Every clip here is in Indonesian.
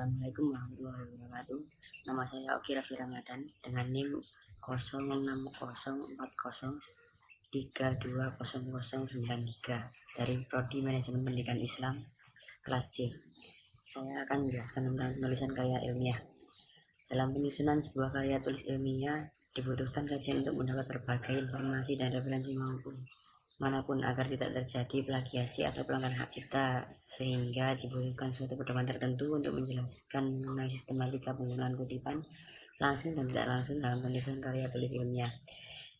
Assalamualaikum warahmatullahi wabarakatuh. Nama saya Oki Raffi Ramadan dengan NIM 060403200093 dari Prodi Manajemen Pendidikan Islam kelas C. Saya akan menjelaskan tentang penulisan karya ilmiah. Dalam penyusunan sebuah karya tulis ilmiah dibutuhkan kajian untuk mendapat berbagai informasi dan referensi manapun agar tidak terjadi plagiasi atau pelanggaran hak cipta, sehingga dibutuhkan suatu pedoman tertentu untuk menjelaskan mengenai sistematika penggunaan kutipan langsung dan tidak langsung dalam penulisan karya tulis ilmiah.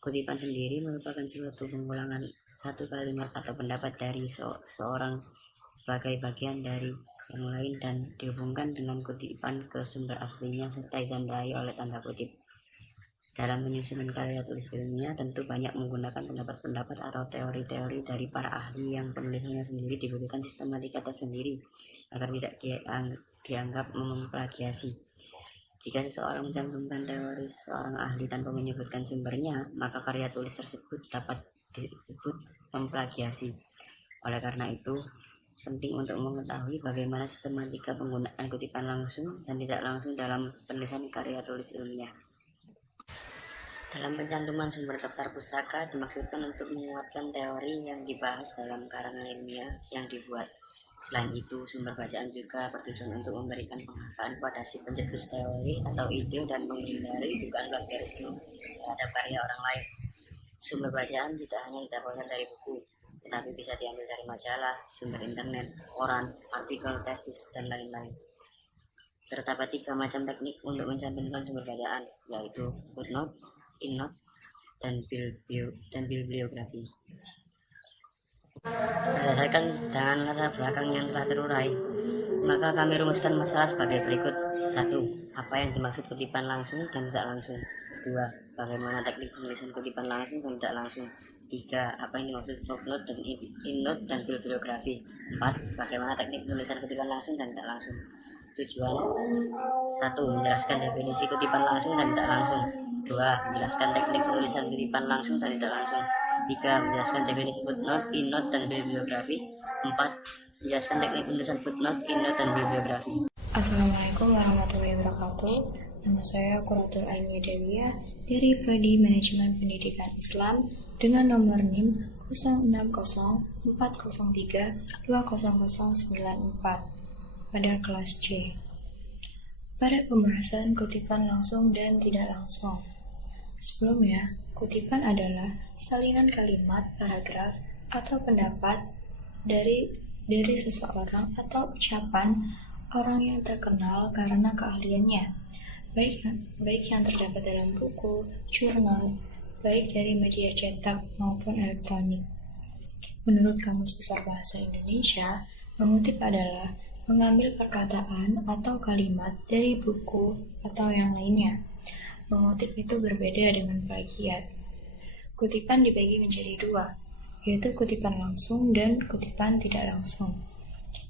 Kutipan sendiri merupakan suatu pengulangan satu kalimat atau pendapat dari seorang sebagai bagian dari yang lain dan dihubungkan dengan kutipan ke sumber aslinya serta ditandai oleh tanda kutip. Dalam penyusunan karya tulis ilmiah tentu banyak menggunakan pendapat-pendapat atau teori-teori dari para ahli yang penulisannya sendiri dibutuhkan sistematika tersendiri agar tidak dianggap memplagiasi. Jika seseorang mencantumkan teori seorang ahli tanpa menyebutkan sumbernya, maka karya tulis tersebut dapat disebut memplagiasi. Oleh karena itu, penting untuk mengetahui bagaimana sistematika penggunaan kutipan langsung dan tidak langsung dalam penulisan karya tulis ilmiah. Dalam pencantuman sumber daftar pustaka dimaksudkan untuk menguatkan teori yang dibahas dalam karangan ilmiah yang dibuat. Selain itu, sumber bacaan juga bertujuan untuk memberikan penghargaan pada si pencetus teori atau ide dan menghindari dugaan plagiarisme terhadap karya orang lain. Sumber bacaan tidak hanya didapatkan dari buku, tetapi bisa diambil dari majalah, sumber internet, koran, artikel, tesis, dan lain-lain. Terdapat 3 macam teknik untuk mencantumkan sumber bacaan, yaitu footnote, endnote, dan bibliografi. Berdasarkan dengan latar belakang yang telah terurai, maka kami rumuskan masalah sebagai berikut. 1. Apa yang dimaksud kutipan langsung dan tidak langsung? 2. Bagaimana teknik penulisan kutipan langsung dan tidak langsung? 3. Apa yang dimaksud footnote dan endnote dan bibliografi? 4. Bagaimana teknik penulisan kutipan langsung dan tidak langsung? Tujuan 1. Menjelaskan definisi kutipan langsung dan tidak langsung. 2. Menjelaskan teknik penulisan kutipan langsung dan tidak langsung. 3. Menjelaskan definisi footnote, endnote, dan bibliografi. 4. Menjelaskan teknik penulisan footnote, endnote, dan bibliografi. Assalamualaikum warahmatullahi wabarakatuh. Nama saya Quratul Aini Dewiyah dari Prodi Manajemen Pendidikan Islam dengan nomor NIM 060403200094 pada kelas C. Pada pembahasan kutipan langsung dan tidak langsung. Sebelumnya, kutipan adalah salinan kalimat, paragraf, atau pendapat dari seseorang atau ucapan orang yang terkenal karena keahliannya, baik yang terdapat dalam buku, jurnal, baik dari media cetak maupun elektronik. Menurut Kamus Besar Bahasa Indonesia, mengutip adalah mengambil perkataan atau kalimat dari buku atau yang lainnya. Mengutip itu berbeda dengan plagiat. Kutipan dibagi menjadi 2, yaitu kutipan langsung dan kutipan tidak langsung.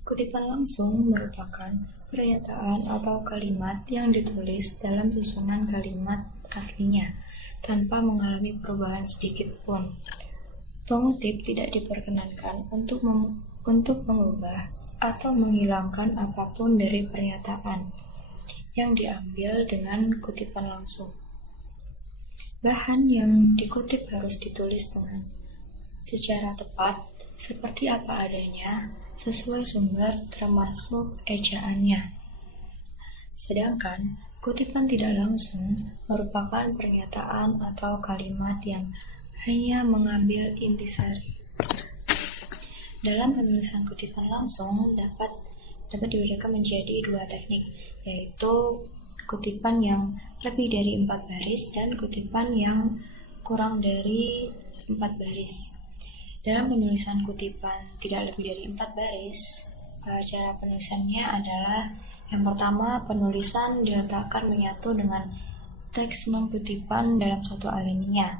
Kutipan langsung merupakan pernyataan atau kalimat yang ditulis dalam susunan kalimat aslinya, tanpa mengalami perubahan sedikit pun. Pengutip tidak diperkenankan untuk mengubah atau menghilangkan apapun dari pernyataan yang diambil dengan kutipan langsung. Bahan yang dikutip harus ditulis dengan secara tepat, seperti apa adanya, sesuai sumber termasuk ejaannya. Sedangkan kutipan tidak langsung merupakan pernyataan atau kalimat yang hanya mengambil intisari. Dalam penulisan kutipan langsung dapat dibedakan menjadi 2 teknik, yaitu kutipan yang lebih dari 4 baris dan kutipan yang kurang dari 4 baris. Dalam penulisan kutipan tidak lebih dari 4 baris, cara penulisannya adalah yang pertama, penulisan diletakkan menyatu dengan teks non-kutipan dalam suatu alinea.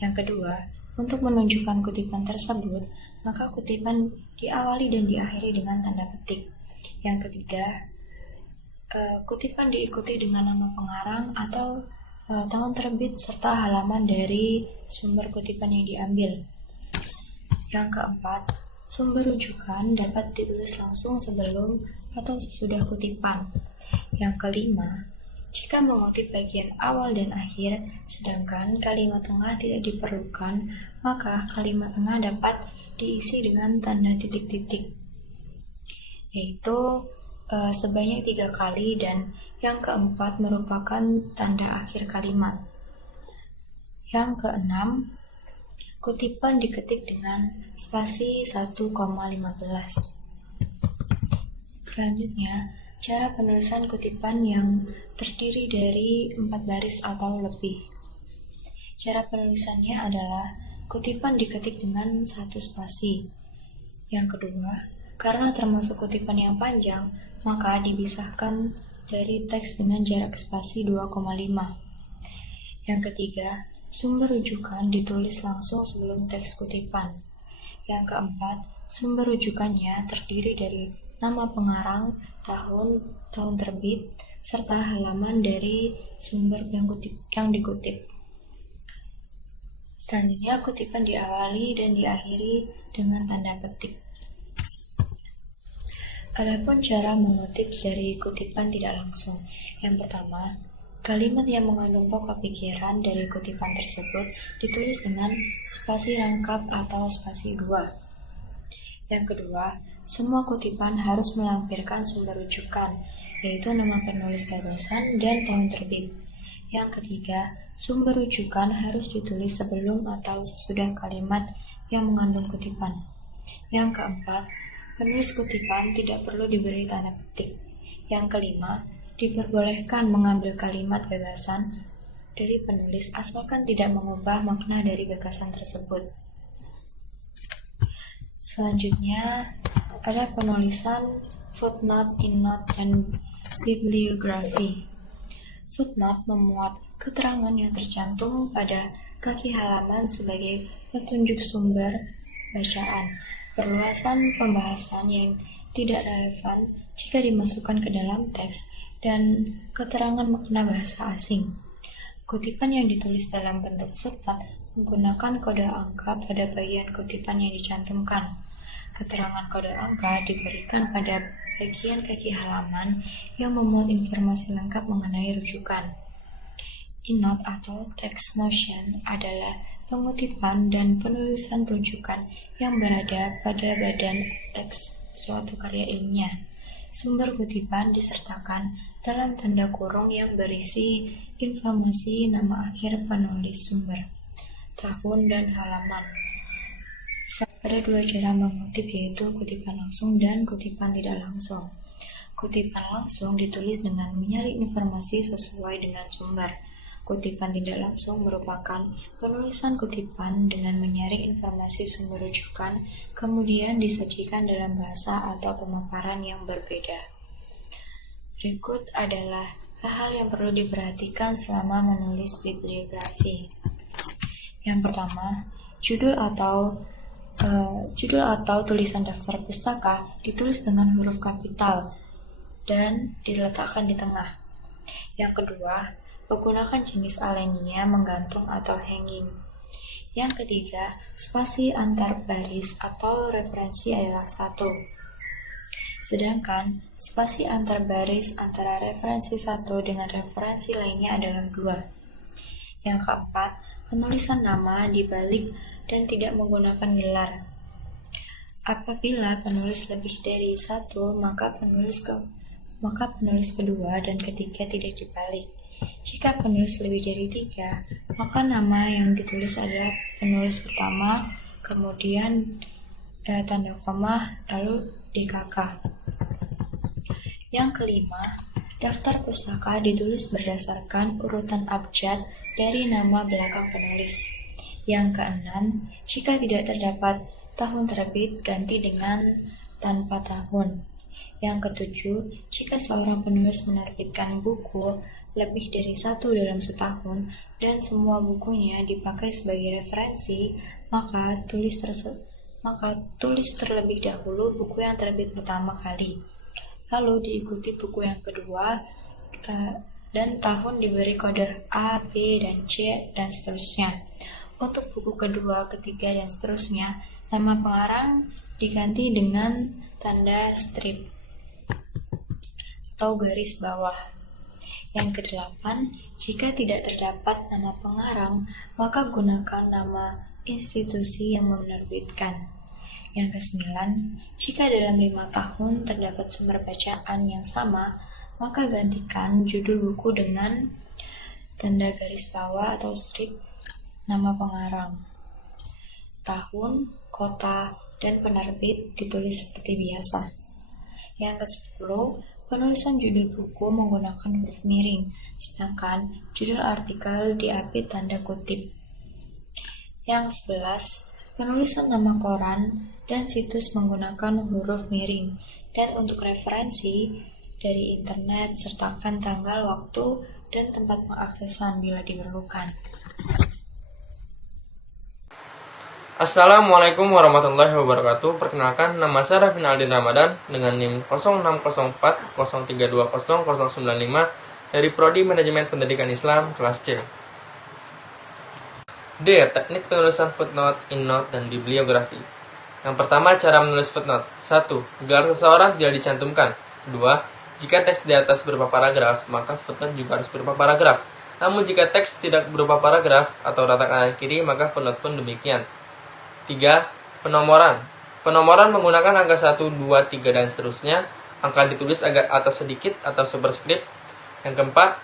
Yang kedua, untuk menunjukkan kutipan tersebut, maka kutipan diawali dan diakhiri dengan tanda petik. Yang ketiga, kutipan diikuti dengan nama pengarang atau tahun terbit serta halaman dari sumber kutipan yang diambil. Yang keempat, sumber rujukan dapat ditulis langsung sebelum atau sesudah kutipan. Yang kelima, jika mengutip bagian awal dan akhir, sedangkan kalimat tengah tidak diperlukan, maka kalimat tengah dapat diisi dengan tanda titik-titik, yaitu sebanyak 3 kali, dan yang keempat merupakan tanda akhir kalimat. Yang keenam, kutipan diketik dengan spasi 1,15. Selanjutnya, cara penulisan kutipan yang terdiri dari 4 baris atau lebih. Cara penulisannya adalah kutipan diketik dengan 1 spasi. Yang kedua, karena termasuk kutipan yang panjang, maka dipisahkan dari teks dengan jarak spasi 2,5. Yang ketiga, sumber rujukan ditulis langsung sebelum teks kutipan. Yang keempat, sumber rujukannya terdiri dari nama pengarang, tahun terbit, serta halaman dari sumber yang dikutip. Selanjutnya, kutipan diawali dan diakhiri dengan tanda petik. Adapun cara mengutip dari kutipan tidak langsung. Yang pertama, kalimat yang mengandung pokok pikiran dari kutipan tersebut ditulis dengan spasi rangkap atau spasi 2. Yang kedua, semua kutipan harus melampirkan sumber rujukan, yaitu nama penulis gagasan dan tahun terbit. Yang ketiga, sumber rujukan harus ditulis sebelum atau sesudah kalimat yang mengandung kutipan. Yang keempat, penulis kutipan tidak perlu diberi tanda petik. Yang kelima, diperbolehkan mengambil kalimat gagasan dari penulis asalkan tidak mengubah makna dari gagasan tersebut. Selanjutnya, ada penulisan footnote, endnote, dan bibliografi. Footnote memuat keterangan yang tercantum pada kaki halaman sebagai petunjuk sumber bacaan, perluasan pembahasan yang tidak relevan jika dimasukkan ke dalam teks, dan keterangan makna bahasa asing. Kutipan yang ditulis dalam bentuk footnote menggunakan kode angka pada bagian kutipan yang dicantumkan. Keterangan kode angka diberikan pada bagian kaki halaman yang memuat informasi lengkap mengenai rujukan. Endnote atau text notion adalah pengutipan dan penulisan rujukan yang berada pada badan teks suatu karya ilmiah. Sumber kutipan disertakan dalam tanda kurung yang berisi informasi nama akhir penulis sumber, tahun, dan halaman. Ada 2 cara mengutip, yaitu kutipan langsung dan kutipan tidak langsung. Kutipan langsung ditulis dengan menyalin informasi sesuai dengan sumber. Kutipan tidak langsung merupakan penulisan kutipan dengan menyaring informasi sumber rujukan, kemudian disajikan dalam bahasa atau pemaparan yang berbeda. Berikut adalah hal-hal yang perlu diperhatikan selama menulis bibliografi. Yang pertama, judul atau tulisan daftar pustaka ditulis dengan huruf kapital dan diletakkan di tengah. Yang kedua, menggunakan jenis alenia menggantung atau hanging. Yang ketiga, spasi antar baris atau referensi adalah 1. Sedangkan spasi antar baris antara referensi 1 dengan referensi lainnya adalah 2. Yang keempat, penulisan nama dibalik dan tidak menggunakan gelar. Apabila penulis lebih dari 1, maka penulis kedua dan ketiga tidak dibalik. Jika penulis lebih dari 3, maka nama yang ditulis adalah penulis pertama, kemudian tanda koma, lalu DKK. Yang kelima, daftar pustaka ditulis berdasarkan urutan abjad dari nama belakang penulis. Yang keenam, jika tidak terdapat tahun terbit, ganti dengan tanpa tahun. Yang ketujuh, jika seorang penulis menerbitkan buku lebih dari 1 dalam setahun dan semua bukunya dipakai sebagai referensi, maka tulis terlebih dahulu buku yang terbit pertama kali, lalu diikuti buku yang kedua, dan tahun diberi kode A, B, dan C, dan seterusnya. Untuk buku kedua, ketiga, dan seterusnya, nama pengarang diganti dengan tanda strip. atau garis bawah. Yang kedelapan, jika tidak terdapat nama pengarang, maka gunakan nama institusi yang menerbitkan. Yang kesembilan, jika dalam 5 tahun terdapat sumber bacaan yang sama, maka gantikan judul buku dengan tanda garis bawah atau strip nama pengarang. Tahun, kota, dan penerbit ditulis seperti biasa. Yang ke-10, penulisan judul buku menggunakan huruf miring, sedangkan judul artikel diapit tanda kutip. Yang 11, penulisan nama koran dan situs menggunakan huruf miring, dan untuk referensi dari internet sertakan tanggal, waktu, dan tempat pengaksesan bila diperlukan. Assalamualaikum warahmatullahi wabarakatuh. Perkenalkan, nama saya Rafin Aldin Ramadan dengan NIM 060403200095 dari Prodi Manajemen Pendidikan Islam kelas C. D. Teknik penulisan footnote, endnote, dan bibliografi. Yang pertama, cara menulis footnote. 1. Gelar seseorang tidak dicantumkan. 2. Jika teks di atas berupa paragraf, maka footnote juga harus berupa paragraf. Namun jika teks tidak berupa paragraf atau rata kanan kiri, maka footnote pun demikian. 3. Penomoran. Penomoran menggunakan angka 1, 2, 3, dan seterusnya. Angka ditulis agak atas sedikit atau superscript. Yang keempat,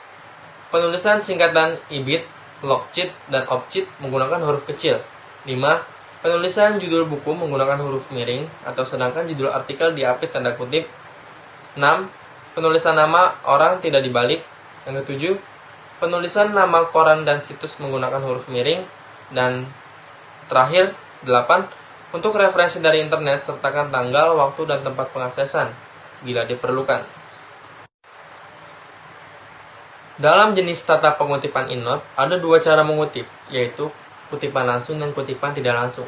penulisan singkatan ibid, logcheat, dan opcheat menggunakan huruf kecil. 5. Penulisan judul buku menggunakan huruf miring, atau sedangkan judul artikel diapit tanda kutip. 6. Penulisan nama orang tidak dibalik. Yang ke-7, penulisan nama koran dan situs menggunakan huruf miring. Dan terakhir, 8. Untuk referensi dari internet, sertakan tanggal, waktu, dan tempat pengaksesan bila diperlukan. Dalam jenis tata pengutipan endnote, ada 2 cara mengutip, yaitu kutipan langsung dan kutipan tidak langsung.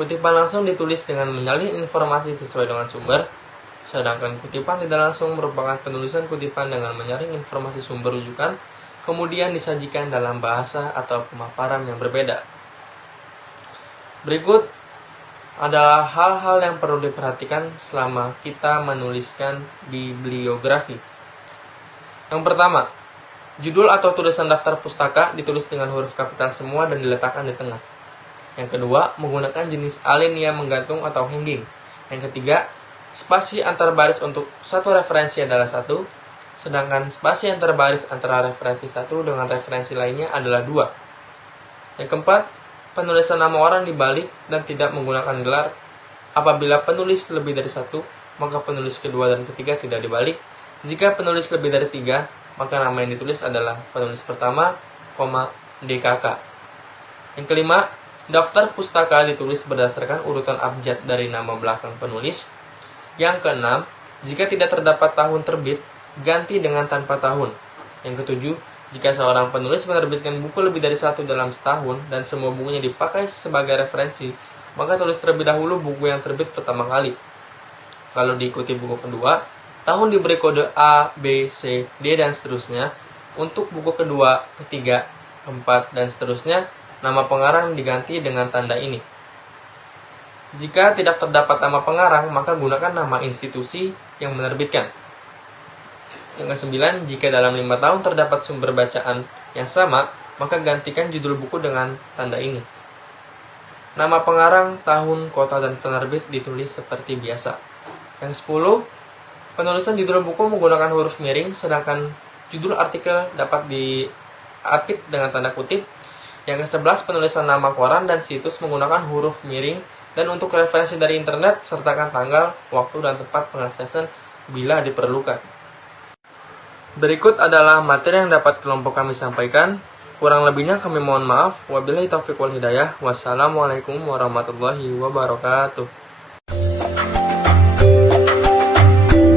Kutipan langsung ditulis dengan menyalin informasi sesuai dengan sumber, sedangkan kutipan tidak langsung merupakan penulisan kutipan dengan menyaring informasi sumber rujukan, kemudian disajikan dalam bahasa atau pemaparan yang berbeda. Berikut adalah hal-hal yang perlu diperhatikan selama kita menuliskan bibliografi. Yang pertama, judul atau tulisan daftar pustaka ditulis dengan huruf kapital semua dan diletakkan di tengah. Yang kedua, menggunakan jenis alinea menggantung atau hanging. Yang ketiga, spasi antar baris untuk satu referensi adalah 1, sedangkan spasi antar baris antara referensi 1 dengan referensi lainnya adalah 2. Yang keempat, penulisan nama orang dibalik dan tidak menggunakan gelar. Apabila penulis lebih dari 1, maka penulis kedua dan ketiga tidak dibalik. Jika penulis lebih dari 3, maka nama yang ditulis adalah penulis pertama, DKK. Yang kelima, daftar pustaka ditulis berdasarkan urutan abjad dari nama belakang penulis. Yang keenam, jika tidak terdapat tahun terbit, ganti dengan tanpa tahun. Yang ketujuh, jika seorang penulis menerbitkan buku lebih dari 1 dalam setahun dan semua bukunya dipakai sebagai referensi, maka tulis terlebih dahulu buku yang terbit pertama kali. Kalau diikuti buku kedua, tahun diberi kode A, B, C, D, dan seterusnya. Untuk buku kedua, ketiga, keempat, dan seterusnya, nama pengarang diganti dengan tanda ini. Jika tidak terdapat nama pengarang, maka gunakan nama institusi yang menerbitkan. Yang ke-9, jika dalam 5 tahun terdapat sumber bacaan yang sama, maka gantikan judul buku dengan tanda ini. Nama pengarang, tahun, kota, dan penerbit ditulis seperti biasa. Yang 10, penulisan judul buku menggunakan huruf miring, sedangkan judul artikel dapat diapit dengan tanda kutip. Yang ke-11, penulisan nama koran dan situs menggunakan huruf miring, dan untuk referensi dari internet, sertakan tanggal, waktu, dan tempat pengaksesan bila diperlukan. Berikut adalah materi yang dapat kelompok kami sampaikan. Kurang lebihnya kami mohon maaf. Wabillahi taufiq wal hidayah. Wassalamualaikum warahmatullahi wabarakatuh.